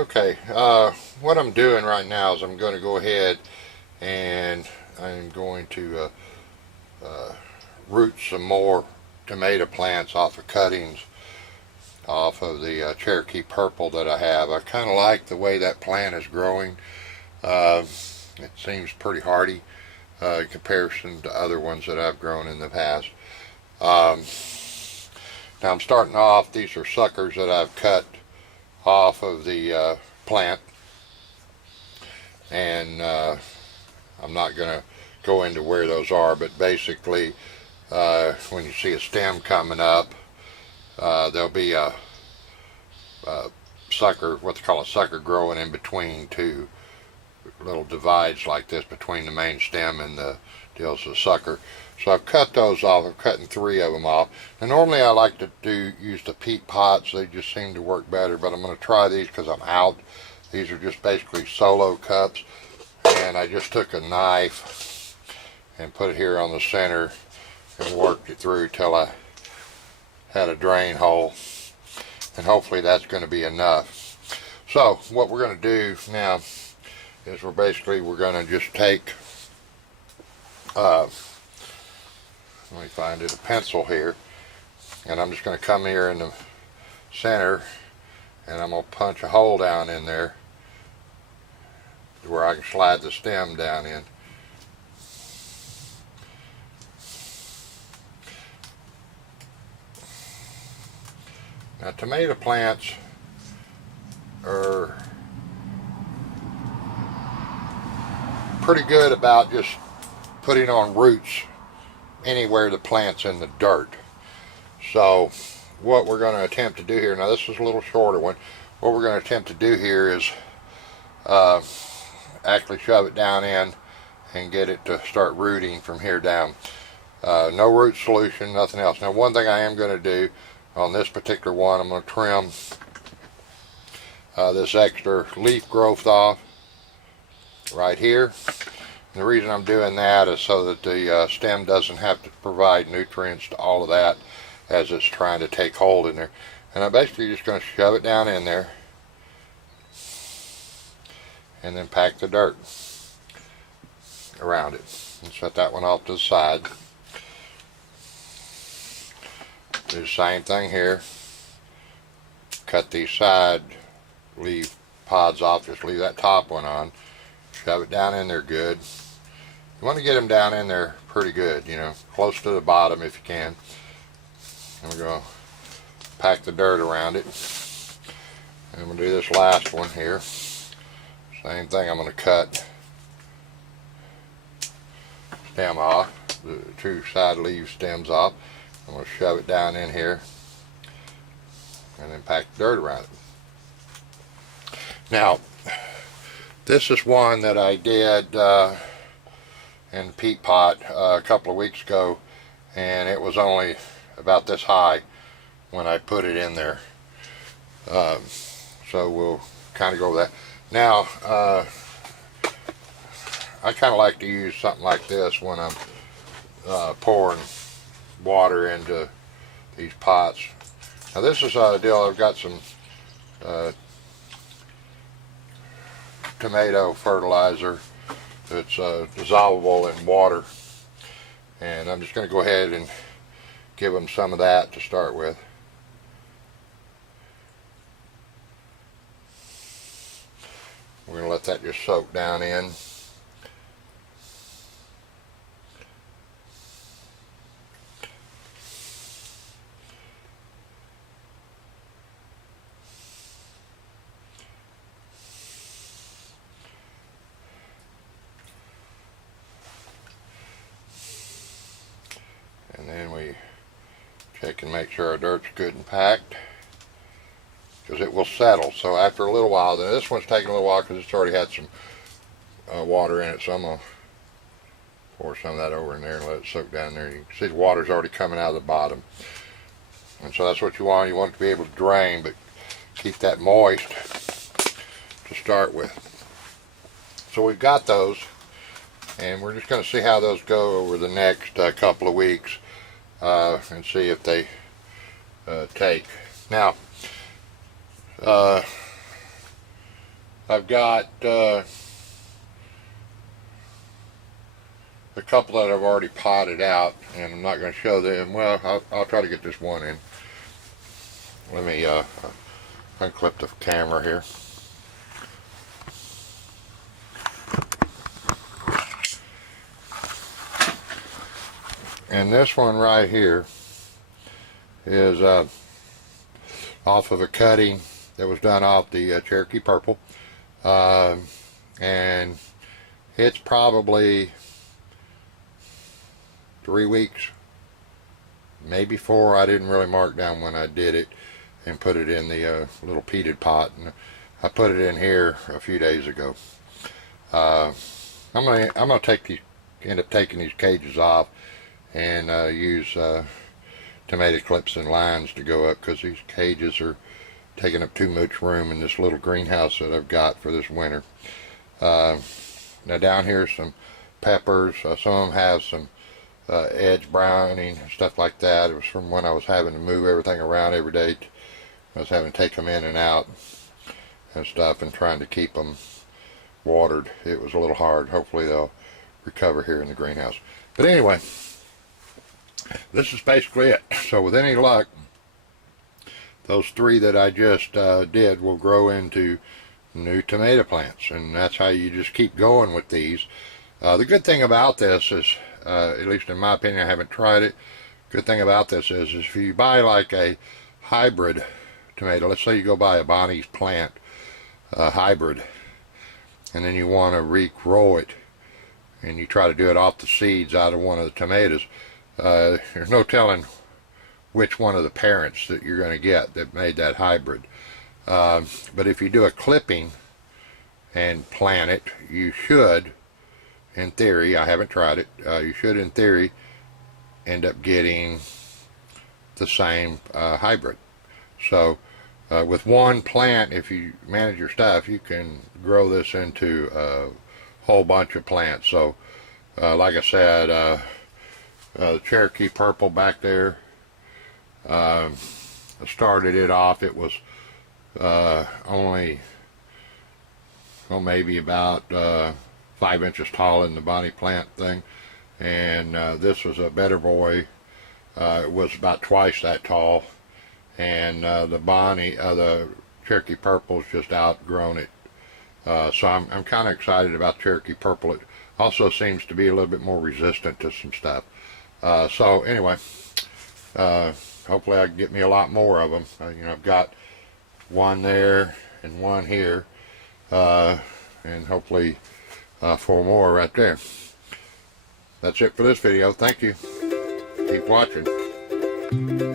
Okay, what I'm doing right now is I'm going to go ahead and I'm going to root some more tomato plants off of cuttings off of the Cherokee Purple that I have. I kind of like the way that plant is growing. Uh, it seems pretty hardy in comparison to other ones that I've grown in the past. Um, Now I'm starting off, these are suckers that I've cut off of the plant, and I'm not going to go into where those are, but basically when you see a stem coming up, there'll be a sucker, what they call a sucker, growing in between two little divides like this between the main stem and the deals of sucker. So I've cut those off. I'm cutting 3 of them off. Now normally I like to use the peat pots. They just seem to work better, but I'm going to try these because I'm out. These are just basically solo cups, and I just took a knife and put it here on the center and worked it through till I had a drain hole, and hopefully that's going to be enough. So what we're going to do now is we're going to just take let me find it, a pencil here, and I'm just going to come here in the center and I'm going to punch a hole down in there where I can slide the stem down in. Now tomato plants are pretty good about just putting on roots anywhere the plant's in the dirt. So what we're going to attempt to do here, now this is a little shorter one, what we're going to attempt to do here is actually shove it down in and get it to start rooting from here down. No root solution, nothing else. Now one thing I am going to do on this particular one, I'm going to trim this extra leaf growth off right here. And the reason I'm doing that is so that the stem doesn't have to provide nutrients to all of that as it's trying to take hold in there. And I'm basically just going to shove it down in there and then pack the dirt around it. And set that one off to the side. Do the same thing here. Cut these side leaf pods off, just leave that top one on. Shove it down in there good. You want to get them down in there pretty good, you know, close to the bottom if you can. And we're going to pack the dirt around it. And we'll do this last one here. Same thing, I'm going to cut stem off, the 2 side leaf stems off. I'm going to shove it down in here and then pack the dirt around it. Now, this is one that I did in the peat pot a couple of weeks ago, and it was only about this high when I put it in there. So we'll kind of go with that. Now, I kind of like to use something like this when I'm pouring water into these pots. Now this is a deal, I've got some tomato fertilizer that's dissolvable in water, and I'm just going to go ahead and give them some of that to start with. We're going to let that just soak down in. And then we check and make sure our dirt's good and packed, because it will settle. So after a little while, then this one's taking a little while because it's already had some water in it, so I'm going to pour some of that over in there and let it soak down there. You can see the water's already coming out of the bottom. And so that's what you want. You want it to be able to drain, but keep that moist to start with. So we've got those, and we're just going to see how those go over the next couple of weeks and see if they take. Now, I've got a couple that I've already potted out, and I'm not going to show them. Well, I'll try to get this one in. Let me unclip the camera here. And this one right here is off of a cutting that was done off the Cherokee Purple, and it's probably 3 weeks, maybe 4. I didn't really mark down when I did it and put it in the little peated pot, and I put it in here a few days ago. I'm gonna end up taking these cages off and use tomato clips and lines to go up, because these cages are taking up too much room in this little greenhouse that I've got for this winter. Now down here some peppers. Some of them have some edge browning and stuff like that. It was from when I was having to move everything around every day. I was having to take them in and out and stuff, and trying to keep them watered. It was a little hard. Hopefully they'll recover here in the greenhouse. But anyway, this is basically it. So with any luck, those 3 that I just did will grow into new tomato plants, and that's how you just keep going with these. The good thing about this is, at least in my opinion, I haven't tried it. Good thing about this is if you buy like a hybrid tomato, let's say you go buy a Bonnie's plant hybrid, and then you want to regrow it, and you try to do it off the seeds out of one of the tomatoes, there's no telling which one of the parents that you're going to get that made that hybrid. But if you do a clipping and plant it, you should, in theory, I haven't tried it, you should in theory end up getting the same hybrid. So with one plant, if you manage your stuff, you can grow this into a whole bunch of plants. So like I said, the Cherokee Purple back there, I started it off. It was only, well, maybe about 5 inches tall in the Bonnie plant thing, and this was a better boy. It was about twice that tall, and the Cherokee Purple's just outgrown it. So I'm kind of excited about Cherokee Purple. It also seems to be a little bit more resistant to some stuff. So anyway, hopefully I can get me a lot more of them. I've got one there and one here, and hopefully 4 more right there. That's it for this video. Thank you. Keep watching.